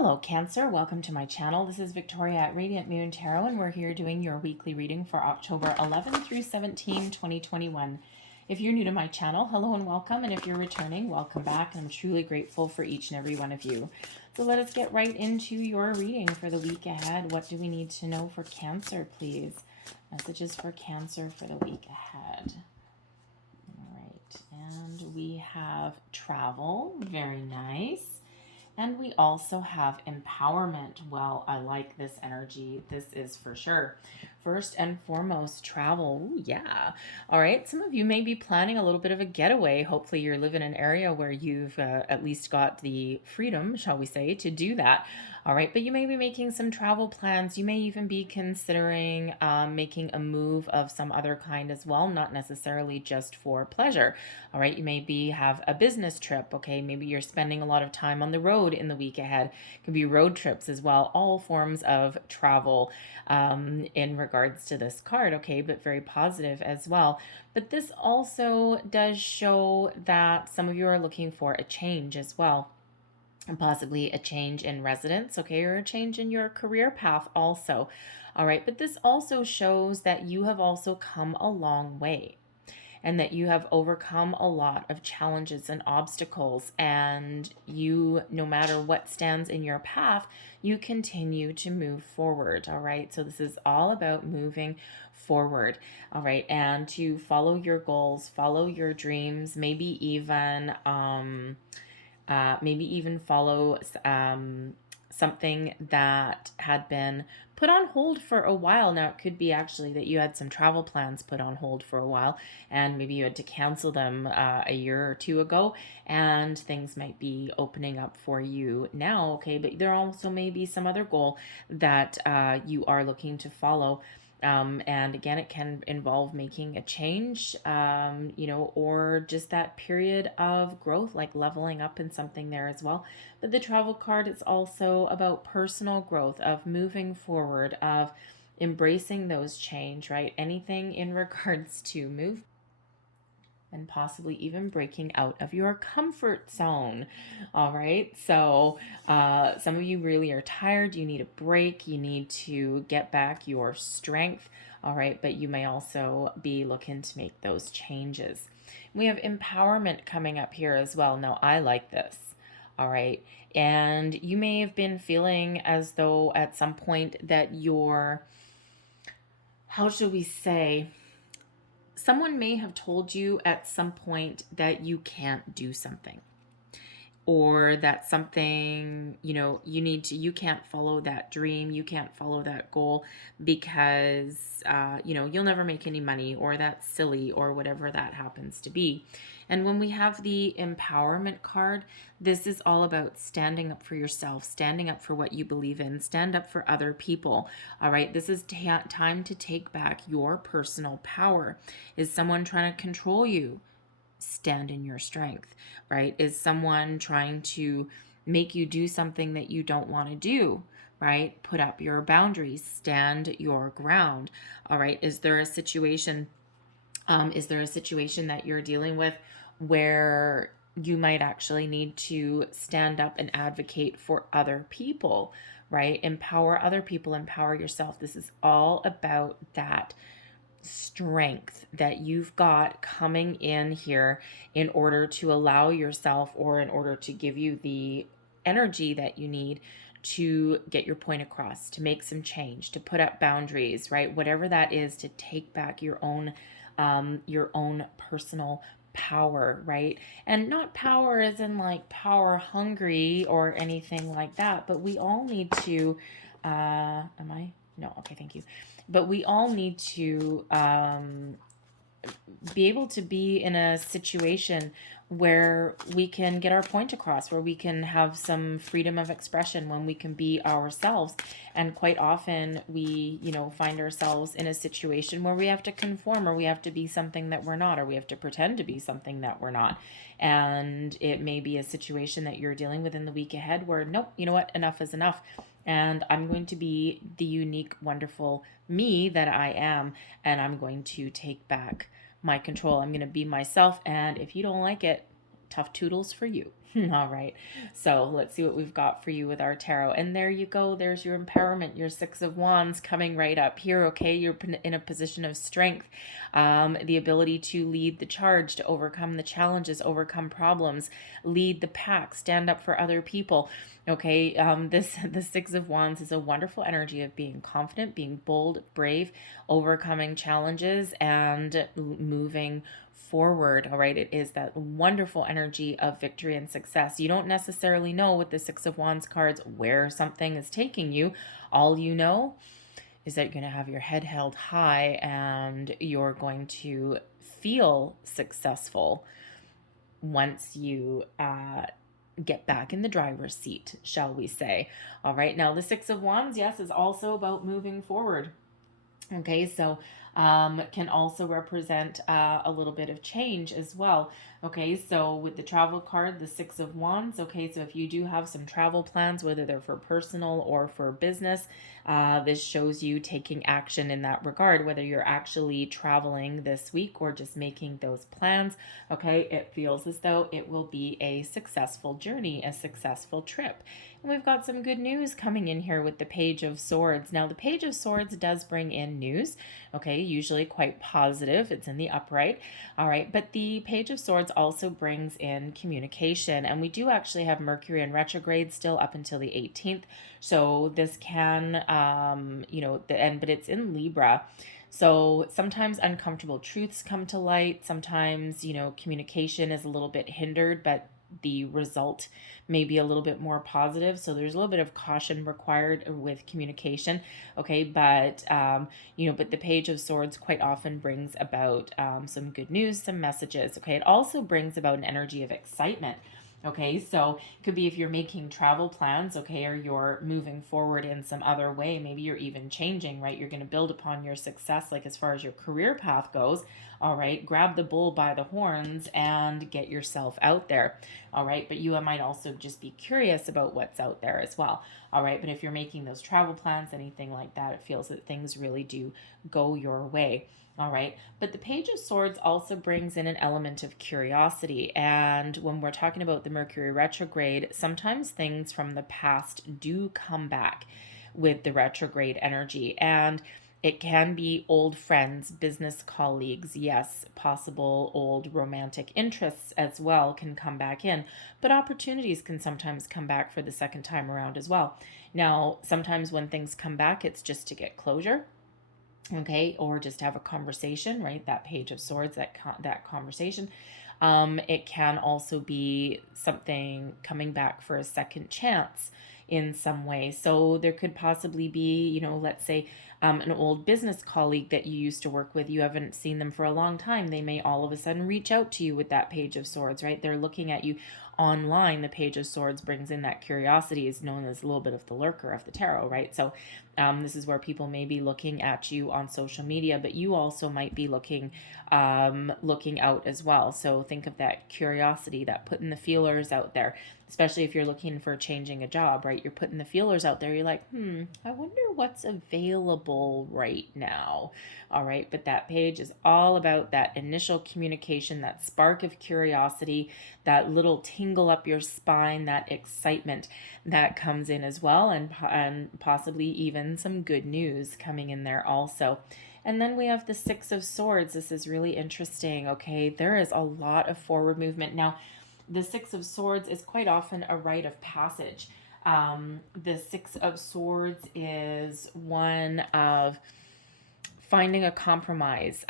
Hello Cancer, welcome to my channel. This is Victoria at Radiant Moon Tarot, and we're here doing your weekly reading for October 11 through 17, 2021. If you're new to my channel, hello and welcome, and if you're returning, welcome back. I'm truly grateful for each and every one of you. So let us get right into your reading for the week ahead. What do we need to know for Cancer, please? Messages for Cancer for the week ahead. All right, and we have travel, very nice. And we also have empowerment. Well, I like this energy. This is for sure. First and foremost, travel. Ooh, yeah. All right. Some of you may be planning a little bit of a getaway. Hopefully you live in an area where you've at least got the freedom, shall we say, to do that. All right. But you may be making some travel plans. You may even be considering making a move of some other kind as well, not necessarily just for pleasure. All right. You may have a business trip. Okay. Maybe you're spending a lot of time on the road in the week ahead. It could be road trips as well. All forms of travel in regards to this card. Okay. But very positive as well. But this also does show that some of you are looking for a change as well. And possibly a change in residence, okay, or a change in your career path also. All right, but this also shows that you have also come a long way and that you have overcome a lot of challenges and obstacles, and you, no matter what stands in your path, you continue to move forward. All right, so this is all about moving forward. All right, and to follow your goals, follow your dreams, maybe even follow something that had been put on hold for a while. Now, it could be actually that you had some travel plans put on hold for a while, and maybe you had to cancel them a year or two ago, and things might be opening up for you now, okay? But there also may be some other goal that you are looking to follow. And again, it can involve making a change, or just that period of growth, like leveling up in something there as well. But the travel card is also about personal growth, of moving forward, of embracing those change, right? Anything in regards to move and possibly even breaking out of your comfort zone. All right. So some of you really are tired. You need a break. You need to get back your strength. All right. But you may also be looking to make those changes. We have empowerment coming up here as well. Now, I like this. All right. And you may have been feeling as though at some point that you're, how should we say, someone may have told you at some point that you can't do something, or that something, you can't follow that dream, you can't follow that goal because, you'll never make any money, or that's silly, or whatever that happens to be. And when we have the empowerment card, this is all about standing up for yourself, standing up for what you believe in, stand up for other people. All right, this is time to take back your personal power. Is someone trying to control you? Stand in your strength, right? Is someone trying to make you do something that you don't want to do, right? Put up your boundaries, stand your ground. All right. Is there a situation that you're dealing with where you might actually need to stand up and advocate for other people, right? Empower other people, empower yourself. This is all about that strength that you've got coming in here in order to allow yourself, or in order to give you the energy that you need to get your point across, to make some change, to put up boundaries, right? Whatever that is, to take back your own personal power, right? And not power as in like power hungry or anything like that, but we all need to okay, thank you. But we all need to be able to be in a situation where we can get our point across, where we can have some freedom of expression, when we can be ourselves. And quite often we, find ourselves in a situation where we have to conform, or we have to be something that we're not, or we have to pretend to be something that we're not. And it may be a situation that you're dealing with in the week ahead where, nope, you know what, enough is enough. And I'm going to be the unique, wonderful me that I am, and I'm going to take back my control. I'm going to be myself, and if you don't like it, tough toodles for you. All right. So let's see what we've got for you with our tarot. And there you go. There's your empowerment, your Six of Wands coming right up here. Okay. You're in a position of strength, the ability to lead the charge, to overcome the challenges, overcome problems, lead the pack, stand up for other people. Okay. The Six of Wands is a wonderful energy of being confident, being bold, brave, overcoming challenges, and moving forward. All right, it is that wonderful energy of victory and success. You don't necessarily know with the Six of Wands cards where something is taking you. All you know is that you're going to have your head held high and you're going to feel successful once you get back in the driver's seat, shall we say. All right, now the Six of Wands, yes, is also about moving forward. Okay, so can also represent a little bit of change as well. Okay, so with the travel card, the Six of Wands, okay, so if you do have some travel plans, whether they're for personal or for business, this shows you taking action in that regard, whether you're actually traveling this week or just making those plans. Okay, it feels as though it will be a successful journey, a successful trip. And we've got some good news coming in here with the Page of Swords. Now, the Page of Swords does bring in news, okay, usually quite positive. It's in the upright, all right, but the Page of Swords also brings in communication, and we do actually have Mercury in retrograde still up until the 18th, so this can, but it's in Libra. So sometimes uncomfortable truths come to light. Sometimes, communication is a little bit hindered, but the result may be a little bit more positive. So there's a little bit of caution required with communication. Okay. But the Page of Swords quite often brings about some good news, some messages. Okay. It also brings about an energy of excitement. Okay, so it could be if you're making travel plans, okay, or you're moving forward in some other way, maybe you're even changing, right? You're going to build upon your success, like as far as your career path goes. All right, grab the bull by the horns and get yourself out there. All right, but you might also just be curious about what's out there as well. All right, but if you're making those travel plans, anything like that, it feels that things really do go your way. All right. But the Page of Swords also brings in an element of curiosity. And when we're talking about the Mercury retrograde, sometimes things from the past do come back with the retrograde energy. And it can be old friends, business colleagues, yes, possible old romantic interests as well can come back in. But opportunities can sometimes come back for the second time around as well. Now, sometimes when things come back, it's just to get closure. Okay, or just have a conversation, right? That Page of Swords, that conversation. It can also be something coming back for a second chance in some way. So there could possibly be, let's say an old business colleague that you used to work with, you haven't seen them for a long time. They may all of a sudden reach out to you with that Page of Swords, right? They're looking at you online. The Page of Swords brings in that curiosity, is known as a little bit of the lurker of the tarot, right? So this is where people may be looking at you on social media, but you also might be looking out as well. So think of that curiosity, that putting the feelers out there, especially if you're looking for changing a job, right? You're putting the feelers out there. You're like, I wonder what's available right now. All right. But that page is all about that initial communication, that spark of curiosity, that little tingle up your spine, that excitement that comes in as well, and possibly even some good news coming in there also. And then we have the Six of Swords. This is really interesting. Okay, there is a lot of forward movement. Now, the Six of Swords is quite often a rite of passage. The Six of Swords is one of finding a compromise,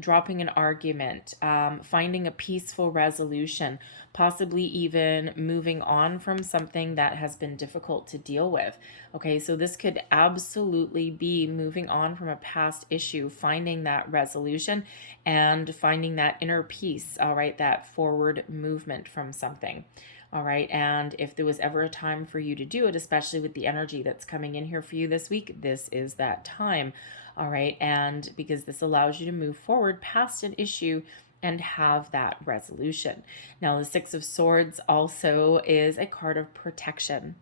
dropping an argument, finding a peaceful resolution, possibly even moving on from something that has been difficult to deal with. Okay, so this could absolutely be moving on from a past issue, finding that resolution and finding that inner peace, all right, that forward movement from something. All right. And if there was ever a time for you to do it, especially with the energy that's coming in here for you this week, this is that time. All right. And because this allows you to move forward past an issue and have that resolution. Now, the Six of Swords also is a card of protection.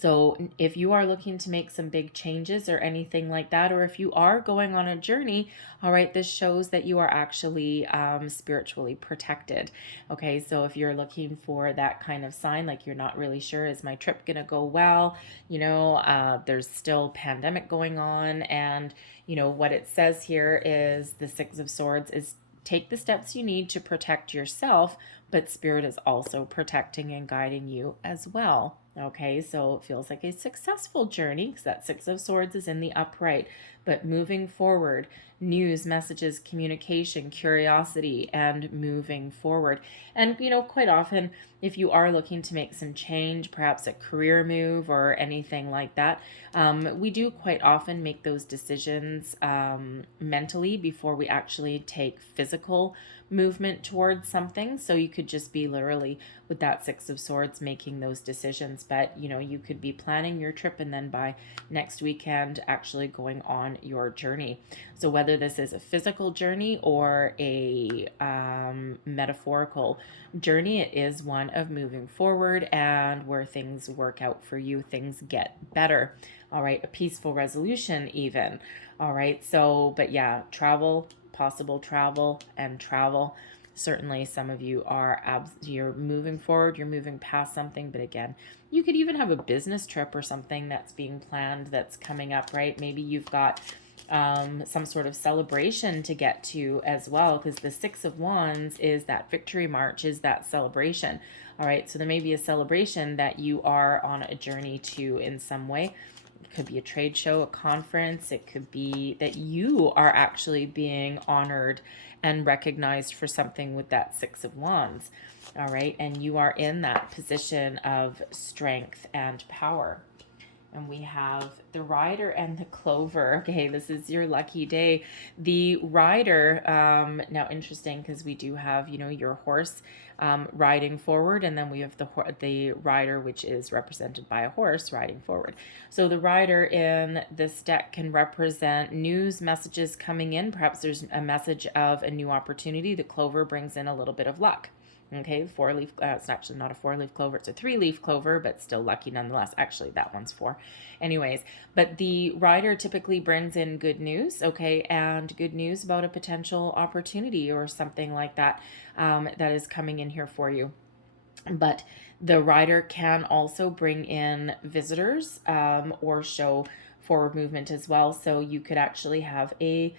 So if you are looking to make some big changes or anything like that, or if you are going on a journey, all right, this shows that you are actually spiritually protected. Okay, so if you're looking for that kind of sign, like you're not really sure, is my trip going to go well? There's still pandemic going on. And, what it says here is the Six of Swords is take the steps you need to protect yourself, but Spirit is also protecting and guiding you as well. Okay, so it feels like a successful journey because that Six of Swords is in the upright. But moving forward, news, messages, communication, curiosity, and moving forward. And, quite often, if you are looking to make some change, perhaps a career move or anything like that, we do quite often make those decisions mentally before we actually take physical movement towards something. So you could just be literally with that Six of Swords making those decisions, but you could be planning your trip and then by next weekend actually going on your journey. So whether this is a physical journey or a metaphorical journey, it is one of moving forward and where things work out for you, things get better. All right, a peaceful resolution even. All right, so but yeah, travel, possible travel and travel. Certainly some of you you're moving forward, you're moving past something, but again, you could even have a business trip or something that's being planned that's coming up, right? Maybe you've got some sort of celebration to get to as well, because the Six of Wands is that victory march, is that celebration. All right, so there may be a celebration that you are on a journey to in some way. It could be a trade show, a conference. It could be that you are actually being honored and recognized for something with that Six of Wands. All right, and you are in that position of strength and power. And we have the Rider and the Clover. Okay, this is your lucky day. The Rider, now interesting because we do have, your horse riding forward, and then we have the Rider, which is represented by a horse riding forward. So the Rider in this deck can represent news, messages coming in. Perhaps there's a message of a new opportunity. The Clover brings in a little bit of luck. Okay, four-leaf, it's actually not a four-leaf clover, it's a three-leaf clover, but still lucky nonetheless. Actually, that one's four. Anyways, but the Rider typically brings in good news, okay, and good news about a potential opportunity or something like that that is coming in here for you. But the Rider can also bring in visitors or show forward movement as well. So you could actually have a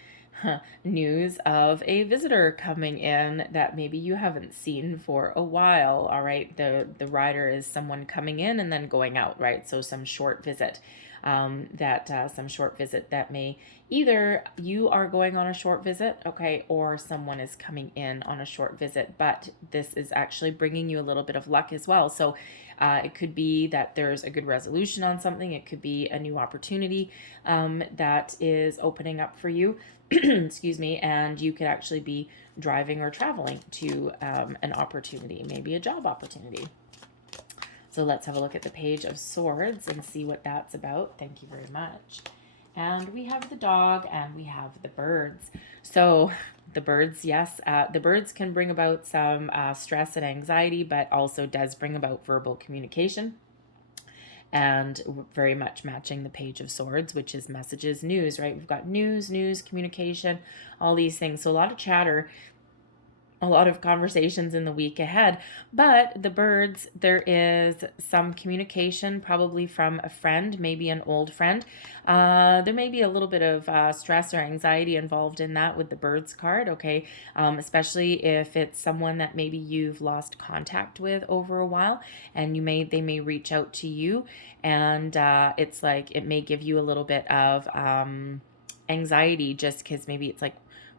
news of a visitor coming in that maybe you haven't seen for a while. All right, the Rider is someone coming in and then going out, right? So some short visit that may either you are going on a short visit, okay, or someone is coming in on a short visit, but this is actually bringing you a little bit of luck as well. So it could be that there's a good resolution on something. It could be a new opportunity that is opening up for you. Excuse me, and you could actually be driving or traveling to an opportunity, maybe a job opportunity. So let's have a look at the Page of Swords and see what that's about. Thank you very much. And we have the dog and we have the birds. So the birds, yes, the birds can bring about some stress and anxiety, but also does bring about verbal communication. And very much matching the Page of Swords, which is messages, news, right? We've got news, communication, all these things. So a lot of chatter, a lot of conversations in the week ahead. But the birds, there is some communication probably from a friend, maybe an old friend. There may be a little bit of stress or anxiety involved in that with the birds card, okay? Especially if it's someone that maybe you've lost contact with over a while, and they may reach out to you, and it's like it may give you a little bit of anxiety just because maybe it's like,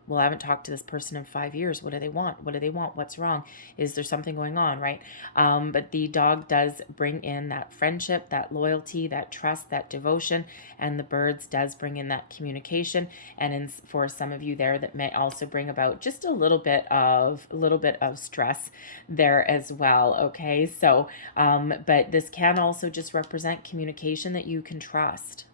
well, I haven't talked to this person in 5 years. What do they want? What do they want? What's wrong? Is there something going on, right? But the dog does bring in that friendship, that loyalty, that trust, that devotion, and the birds does bring in that communication. And for some of you there, that may also bring about just a little bit of stress there as well. Okay, so but this can also just represent communication that you can trust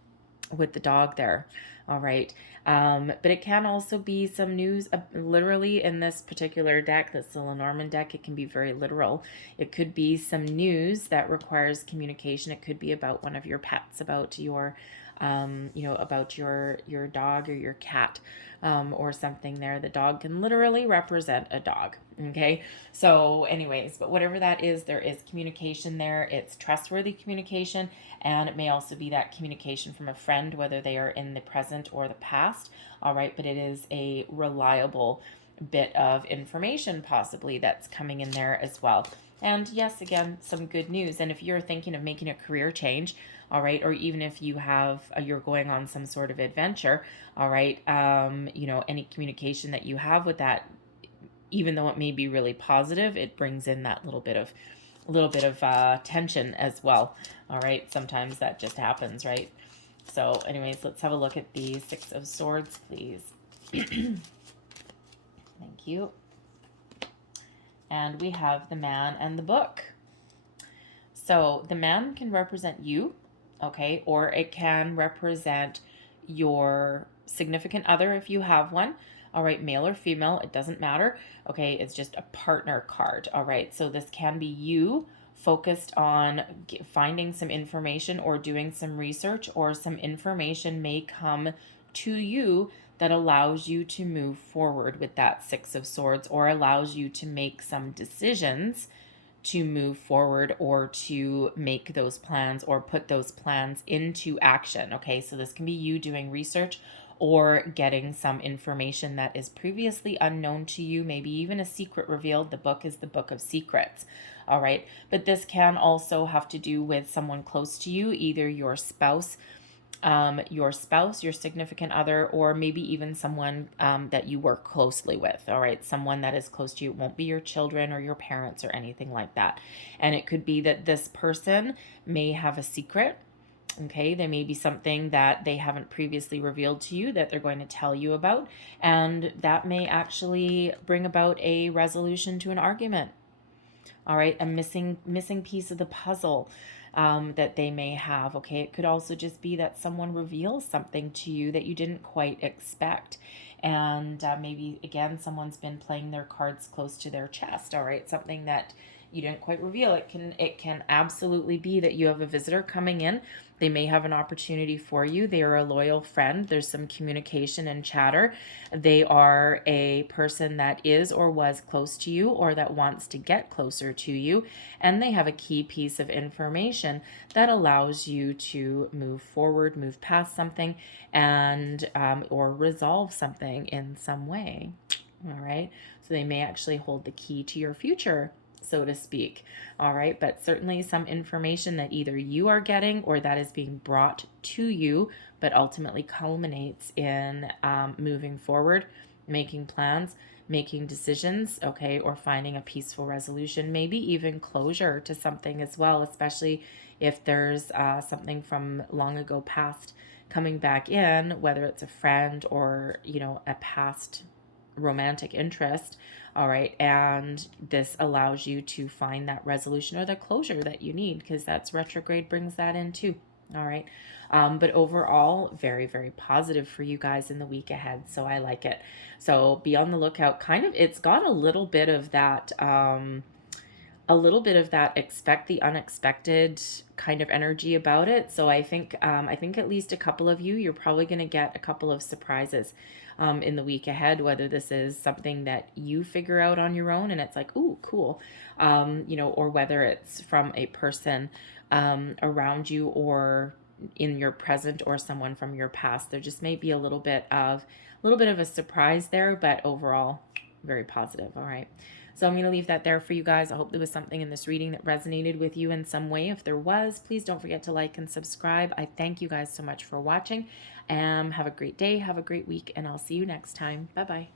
with the dog there. All right. But it can also be some news, literally in this particular deck, that's the Lenormand deck, it can be very literal. It could be some news that requires communication. It could be about one of your pets, about your, about your dog or your cat, or something there. The dog can literally represent a dog. Okay. So anyways, but whatever that is, there is communication there. It's trustworthy communication. And it may also be that communication from a friend, whether they are in the present or the past. All right. But it is a reliable bit of information possibly that's coming in there as well. And yes, again, some good news. And if you're thinking of making a career change, all right, or even if you have, you're going on some sort of adventure, all right, any communication that you have with that, even though it may be really positive, it brings in that little bit of tension as well. All right, sometimes that just happens, right? So anyways, let's have a look at the Six of Swords, please. Thank you. And we have the Man and the Book. So the man can represent you, okay, or it can represent your significant other if you have one. All right, male or female, it doesn't matter. Okay, it's just a partner card. All right, so this can be you focused on finding some information or doing some research, or some information may come to you that allows you to move forward with that Six of Swords, or allows you to make some decisions to move forward, or to make those plans or put those plans into action. Okay, so this can be you doing research or getting some information that is previously unknown to you, maybe even a secret revealed. The book is the book of secrets. All right, but this can also have to do with someone close to you, either your spouse, your significant other, or maybe even someone that you work closely with. All right, someone that is close to you. It won't be your children or your parents or anything like that. And it could be that this person may have a secret. Okay, there may be something that they haven't previously revealed to you that they're going to tell you about, and that may actually bring about a resolution to an argument. All right, a missing piece of the puzzle that they may have. Okay, it could also just be that someone reveals something to you that you didn't quite expect, and maybe again someone's been playing their cards close to their chest. All right, something that you didn't quite reveal. It can absolutely be that you have a visitor coming in. They may have an opportunity for you. They are a loyal friend. There's some communication and chatter. They are a person that is or was close to you, or that wants to get closer to you. And they have a key piece of information that allows you to move forward, move past something, and or resolve something in some way. All right. So they may actually hold the key to your future, so to speak. All right, but certainly some information that either you are getting or that is being brought to you, but ultimately culminates in moving forward, making plans, making decisions, okay, or finding a peaceful resolution, maybe even closure to something as well, especially if there's something from long ago past coming back in, whether it's a friend or, a past romantic interest. All right, and this allows you to find that resolution or the closure that you need, because that's retrograde brings that in too. All right, but overall, very, very positive for you guys in the week ahead, so I like it. So be on the lookout. It's got a little bit of that expect the unexpected kind of energy about it. So I think at least a couple of you're probably going to get a couple of surprises in the week ahead, whether this is something that you figure out on your own and it's like, ooh, cool, or whether it's from a person around you or in your present, or someone from your past. There just may be a little bit of a surprise there, but overall, very positive. All right. So I'm going to leave that there for you guys. I hope there was something in this reading that resonated with you in some way. If there was, please don't forget to like and subscribe. I thank you guys so much for watching. Have a great day. Have a great week. And I'll see you next time. Bye-bye.